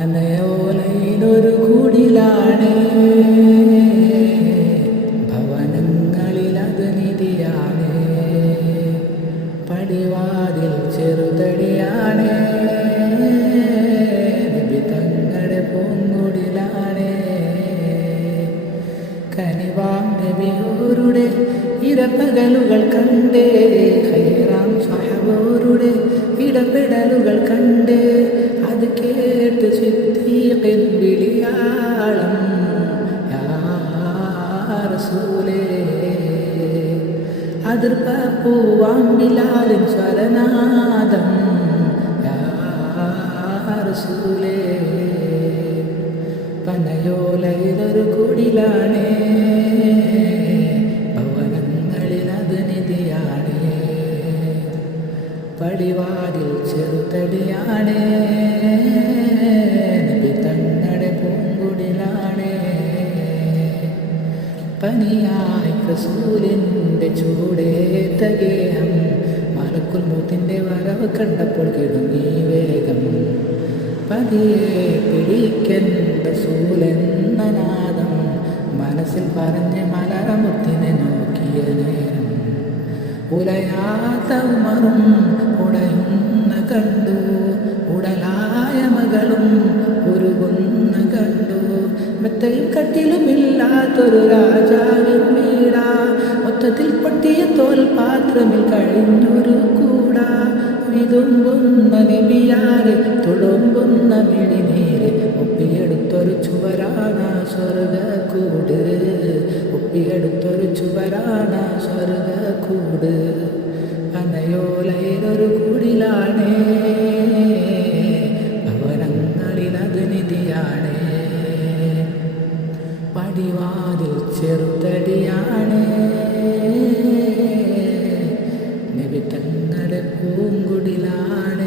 പനയോലയിലൊരു കുടിലാണ്, ഭവനങ്ങളിലത് നിധിയാണ്. പടിവാതിൽ ചെറുതടിയാണ്, നബി തങ്ങളുടെ പൂങ്കുടിലാണ്. കനിവാം നബിയോരുടെ ഇരപകലുകൾ കണ്ട്, ഖൈറാം സ്വഹബോരുടെ ഇടപെടലുകൾ കണ്ട്, അത് കേട്ട് സിദ്ദീഖിൻ വിളിയാളം യാ റസൂലേ. അതിർപ്പൂവാം ബിലാലിൻ സ്വരനാദം യാ റസൂലേ. പനയോലയിലൊരു കുടിലാണ്, ഭവനങ്ങളിലത് നിധിയാണ്. പടിവാതിൽ ചെറുതടിയാണ്, നബി തങ്ങളുടെ പൂങ്കുടിലാണ്. പനിയായി റസൂലിൻ്റെ ചൂടേറ്റ ഗേഹം, മലക്കുൽ മൗത്തിൻ്റെ വരവ് കണ്ടപ്പോൾ കിടുങ്ങി വേഗം. പതിയെ പിടിക്കൻ റസൂലെന്ന നാദം, മനസ്സിൽ പറഞ്ഞ് മലരമുത്തിനെ നോക്കിയ നേരം. ഉലയാത്ത ഉമറും ഉടയുന്ന കണ്ടു, ഉടലായ മകളും ഉരുകുന്ന കണ്ടു. മെത്തയും കട്ടിലുമില്ലാത്തൊരു രാജാവിൻ വീടാ, മൊത്തത്തിൽ പൊട്ടിയ തോൽപാത്രമിൽ കഴിഞ്ഞൊരു കൂടാ. വിതുമ്പുന്ന നബിയാരെ തുളുമ്പുന്ന മിഴിനീര്, ഒപ്പിയെടുത്തൊരു ചുവരാണ സ്വർഗക്കൂട്. ഒപ്പിയെടുത്തൊരു ചുവരാണ സ്വർഗക്കൂട്. പനയോലയിലൊരു കുടിലാണ്, ഭവനങ്ങളിലത് നിധിയാണ്. പടിവാതിൽ ചെറുതടിയാണ്, നബി തങ്ങളുടെ പൂങ്കുടിലാണ്.